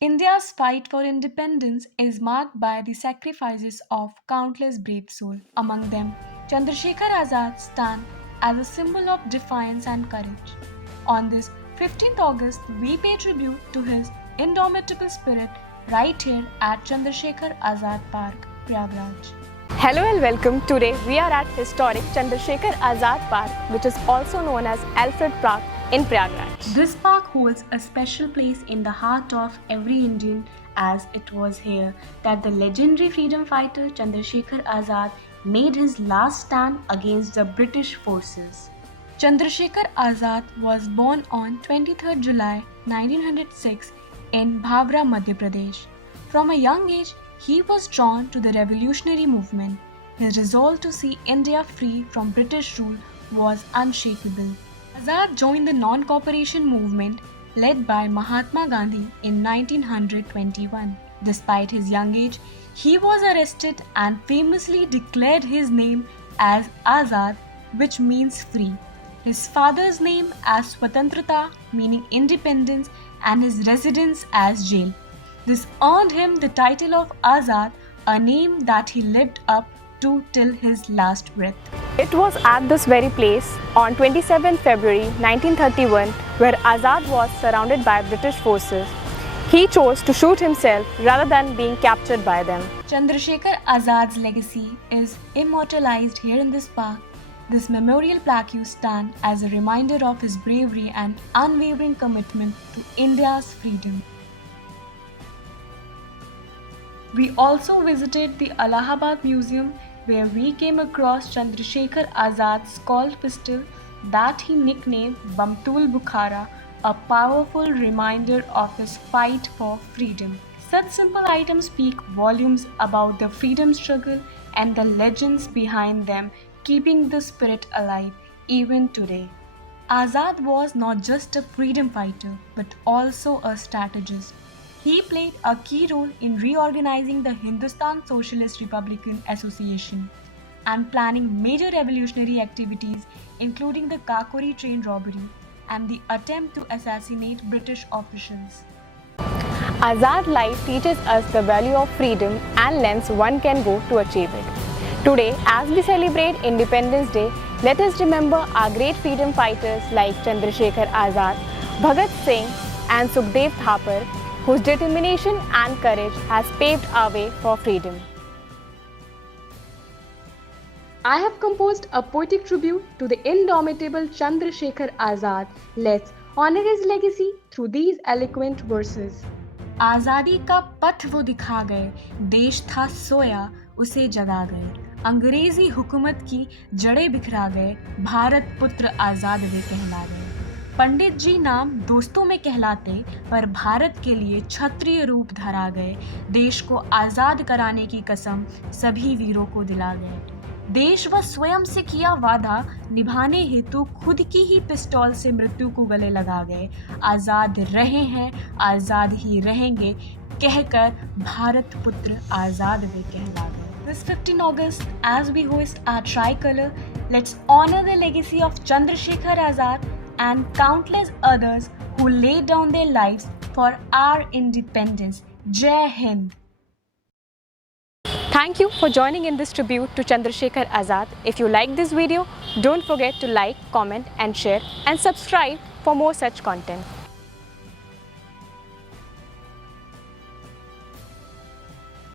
India's fight for independence is marked by the sacrifices of countless brave souls. Among them, Chandrasekhar Azad stands as a symbol of defiance and courage. On this 15th August, we pay tribute to his indomitable spirit right here at Chandrasekhar Azad Park, Prayagraj. Hello and welcome. Today we are at historic Chandrasekhar Azad Park, which is also known as Alfred Park in Prayagraj. This park holds a special place in the heart of every Indian, as it was here that the legendary freedom fighter Chandrasekhar Azad made his last stand against the British forces. Chandrasekhar Azad was born on 23rd July 1906 in Bhavra, Madhya Pradesh. From a young age, he was drawn to the revolutionary movement. His resolve to see India free from British rule was unshakable. Azad joined the non-cooperation movement led by Mahatma Gandhi in 1921. Despite his young age, he was arrested and famously declared his name as Azad, which means free. His father's name as Swatantrata, meaning independence, and his residence as jail. This earned him the title of Azad, a name that he lived up to till his last breath. It was at this very place on 27 February 1931 where Azad was surrounded by British forces. He chose to shoot himself rather than being captured by them. Chandrasekhar Azad's legacy is immortalized here in this park. This memorial plaque stands as a reminder of his bravery and unwavering commitment to India's freedom. We also visited the Allahabad Museum, where we came across Chandrasekhar Azad's Colt pistol that he nicknamed Bamtul Bukhara, a powerful reminder of his fight for freedom. Such simple items speak volumes about the freedom struggle and the legends behind them, keeping the spirit alive even today. Azad was not just a freedom fighter but also a strategist. He played a key role in reorganizing the Hindustan Socialist Republican Association and planning major revolutionary activities, including the Kakori train robbery and the attempt to assassinate British officials. Azad life teaches us the value of freedom and lengths one can go to achieve it. Today, as we celebrate Independence Day, let us remember our great freedom fighters like Chandrasekhar Azad, Bhagat Singh and Sukhdev Thapar, whose determination and courage has paved our way for freedom. I have composed a poetic tribute to the indomitable Chandrasekhar Azad. Let's honor his legacy through these eloquent verses. आज़ादी का पथ वो दिखा गए, देश था सोया उसे जगा गए, अंग्रेजी हुकूमत की जड़ें बिखरा गए, भारत पुत्र आज़ाद वे कहला गए। पंडित जी नाम दोस्तों में कहलाते, पर भारत के लिए क्षत्रिय रूप धरा गए, देश को आज़ाद कराने की कसम सभी वीरों को दिला गए। देश व स्वयं से किया वादा निभाने हेतु खुद की ही पिस्तौल से मृत्यु को गले लगा गए। आज़ाद रहे हैं, आज़ाद ही रहेंगे, कहकर भारत पुत्र आज़ाद वे कहला गए। This 15 August, as we hoist our tricolor, let's honor the legacy of Chandrasekhar Azad and countless others who laid down their lives for our independence. Jai Hind! Thank you for joining in this tribute to Chandrasekhar Azad. If you like this video, don't forget to like, comment and share and subscribe for more such content.